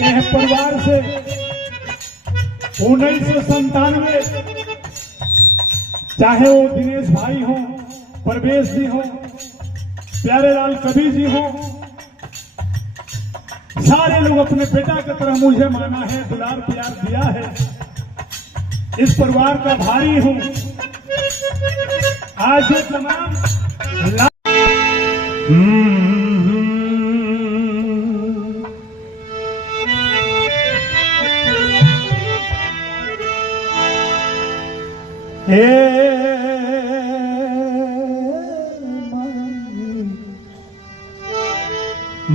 यह परिवार से 1997 चाहे वो दिनेश भाई हो, परवेश जी हो, प्यारेलाल कबीर जी हो, सारे लोग अपने बेटा की तरह मुझे माना है, दुलार प्यार दिया है। इस परिवार का भारी हूं। आज ये तमाम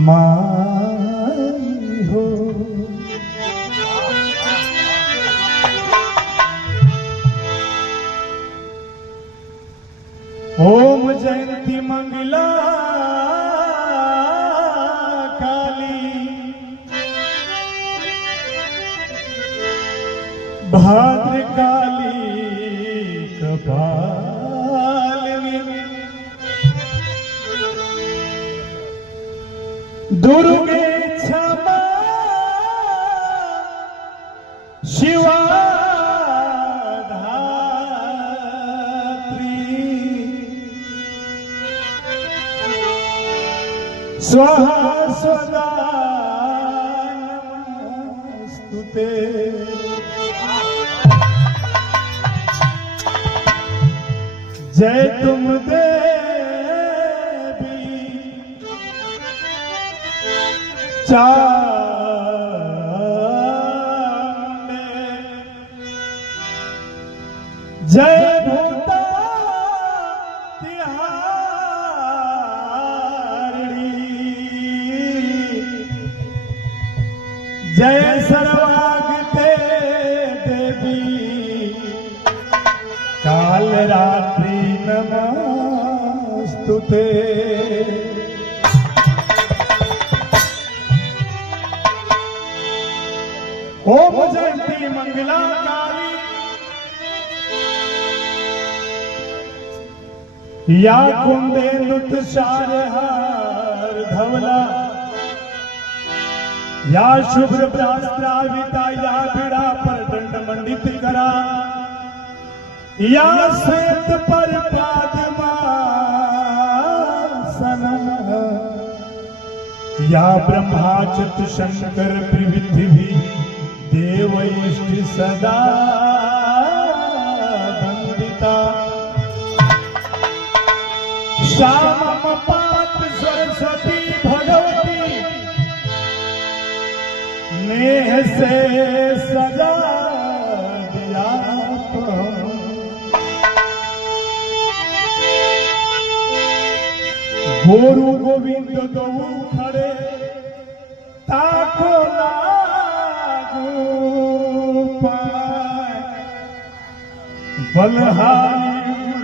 माई हो ओम जयंती मंगला काली भाद्र काली कपालिनी दुर्गे क्षमा शिवा धात्री स्वाहा सदा नमस्तुते। जय तुम देवी चांदे, जय भूता तिहारी, जय सर्वागते देवी काल रात्रि नमस्तुते। ओम जयंती मंगला काली या कुंदे नुतसारहार धवला, या शुभ्र प्रास्त्राविता, या बिड़ा पर दंड मंडित करा, या श्वेत पर पादमासन, या ब्रह्माच्युत शंकर प्रवृत्ति भी देव इष्ट सदा वंदिता। श्याम पात सरस्वती भगवती नेह से सजा दिया। गुरु गोविंद दो खड़े ताको लागू पाए, बलहारी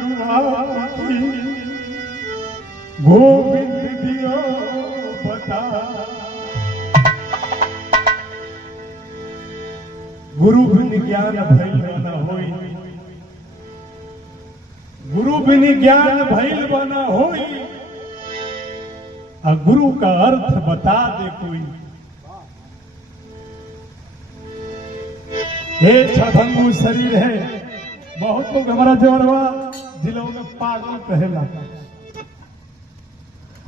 गुरुआती गोविंद दियो बता। गुरु बिन ज्ञान भइल न होई, गुरु बिन ज्ञान भइल न होई, गुरु का अर्थ बता दे कोई। हे छठंगू शरीर है, बहुत लोग हमारा जोड़वा जिलों में पागल कहेला।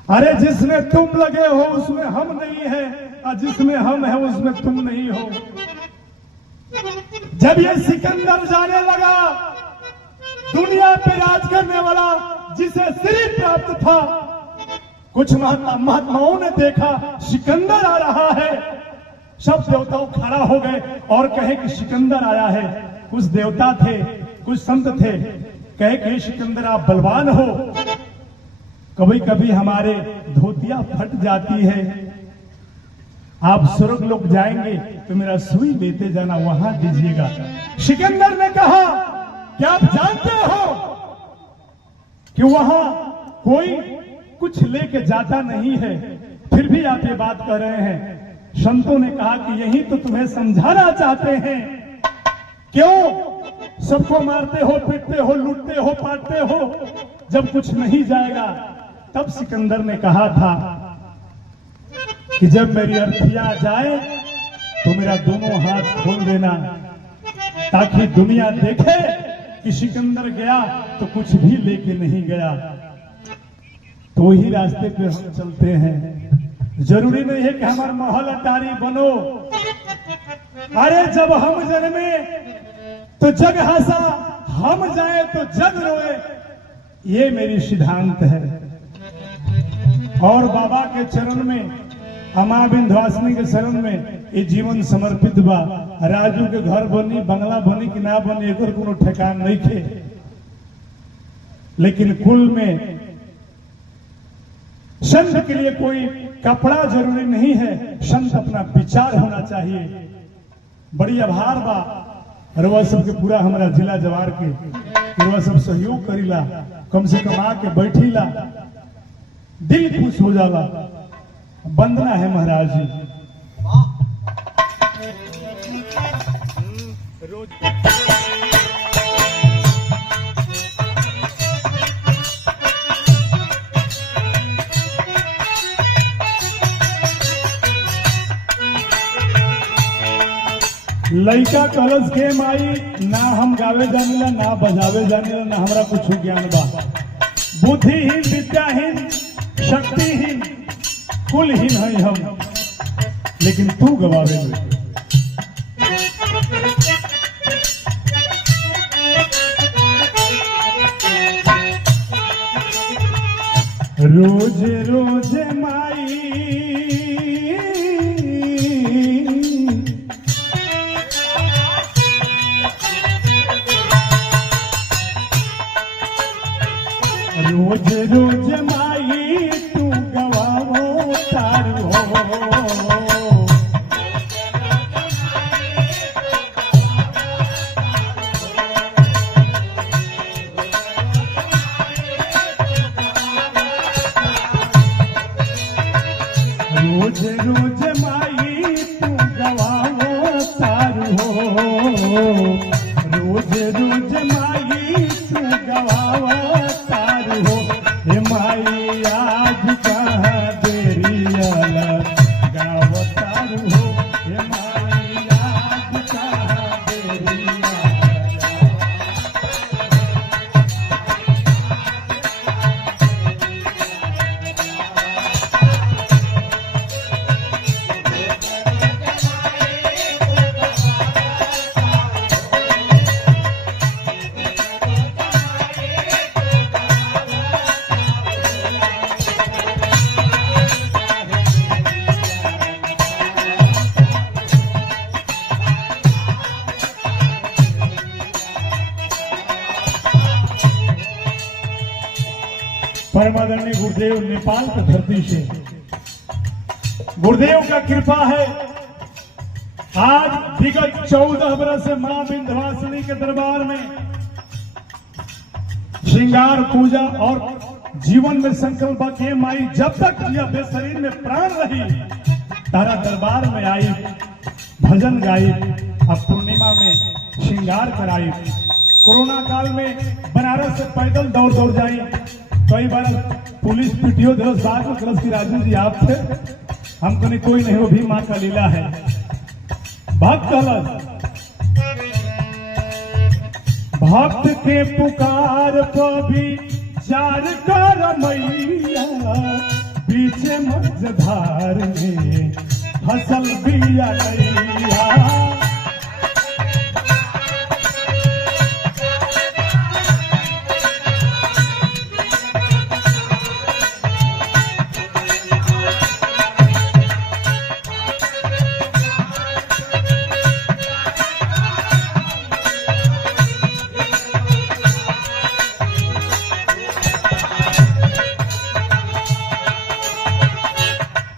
अरे जिसमें तुम लगे हो उसमें हम नहीं है, और जिसमें हम है उसमें तुम नहीं हो। जब ये सिकंदर जाने लगा, दुनिया पे राज करने वाला जिसे श्री प्राप्त था, कुछ महात्माओं ने देखा सिकंदर आ रहा है, सब देवताओं खड़ा हो गए और कहे कि सिकंदर आया है। कुछ देवता थे, कुछ संत थे, कहे कि सिकंदर आप बलवान हो, कभी कभी हमारे धोतियां फट जाती है, आप स्वर्ग लोग जाएंगे तो मेरा सुई लेते जाना, वहां दीजिएगा। सिकंदर ने कहा कि आप जानते हो कि वहां कोई कुछ लेके जाता नहीं है, फिर भी आप ये बात कर रहे हैं। संतों ने कहा कि यही तो तुम्हें समझाना चाहते हैं, क्यों सबको मारते हो, पीटते हो, लूटते हो, पाटते हो, जब कुछ नहीं जाएगा, तब सिकंदर ने कहा था कि जब मेरी अर्थिया जाए तो मेरा दोनों हाथ खोल देना, ताकि दुनिया देखे कि सिकंदर गया तो कुछ भी लेके नहीं गया। तो वही रास्ते पे हम चलते हैं। जरूरी नहीं है कि हमारा महल अटारी बनो। अरे जब हम जन्मे तो जग हंसा, हम जाए तो जग रोए, ये मेरी सिद्धांत है। और बाबा के चरण में, अमा विंध्यवासिनी के शरण में ये जीवन समर्पित बा। राजू के घर बनी, बंगला बनी कि ना बनी, एक कोनो ठेकान नहीं थे, लेकिन कुल में संत के लिए कोई कपड़ा जरूरी नहीं है, संत अपना विचार होना चाहिए। बड़ी आभार बा रउआ सबके पूरा हमारा जिला जवार के, रउआ सब सहयोग करीला, कम से कम आके बैठीला, दिल खुश हो जाला। वंदना है महाराज जी। लड़का कलश के माई, ना हम गावे जानेला, ना बजावे जानेला, ना हमरा कुछ ज्ञान बा। बुद्धिहीन, विद्याहीन, शक्तिहीन, कुलहीन है हम, लेकिन तू गवावे ले। रोज रोज माई रोज रोज माई तू गवाओ तारू हो। रोज रोज माई तू गवाओ तारू हो। रोज रोज माई तू गवाओ तारू हो। हे माई आज कहाँ देरी गाव तारू हो। हे माई आज कहाँ देरी परमादरणीय गुरुदेव नेपाल की धरती से, गुरुदेव का कृपा है। आज विगत 14 बरस से मां विंध्यवासिनी के दरबार में श्रृंगार पूजा और जीवन में संकल्प के माई जब तक यह बेशरीर में प्राण रही, तारा दरबार में आई, भजन गाई, अब पूर्णिमा में श्रृंगार कराई। कोरोना काल में बनारस से पैदल दौड़ दौड़ जाई, कई बार पुलिस पीटीओ दिवस बाद में कलश की राजू जी आप थे, हम कहीं कोई नहीं, वो भी मां का लीला है। भक्त कलश, भक्त के पुकार पर भी चार कर मैया, पीछे मझधार में फसल बिया नैया।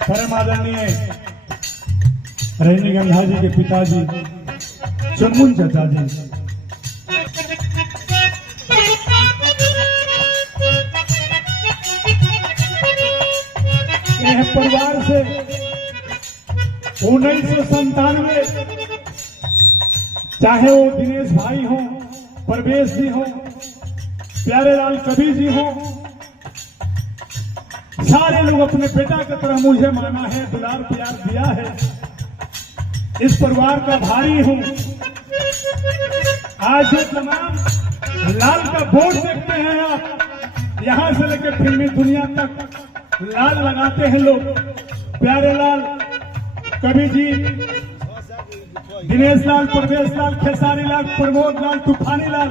परम आदरणीय रजनीगंधा जी के पिताजी चुनमुन चाचा जी, यह परिवार से 1997, चाहे वो दिनेश भाई हो, परवेश जी हो, प्यारे लाल कबीर जी हों, सारे लोग अपने बेटा की तरह मुझे माना है, दुलार प्यार दिया है। इस परिवार का भारी हूं। आज जो तमाम लाल का बोर्ड देखते हैं आप, यहां से लेकर फिल्मी दुनिया तक लाल लगाते हैं लोग। प्यारे लाल कबीर जी, दिनेश लाल, प्रवेश लाल, खेसारी लाल, प्रमोद लाल, तूफानी लाल,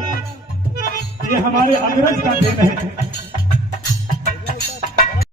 ये हमारे अग्रज का देन है।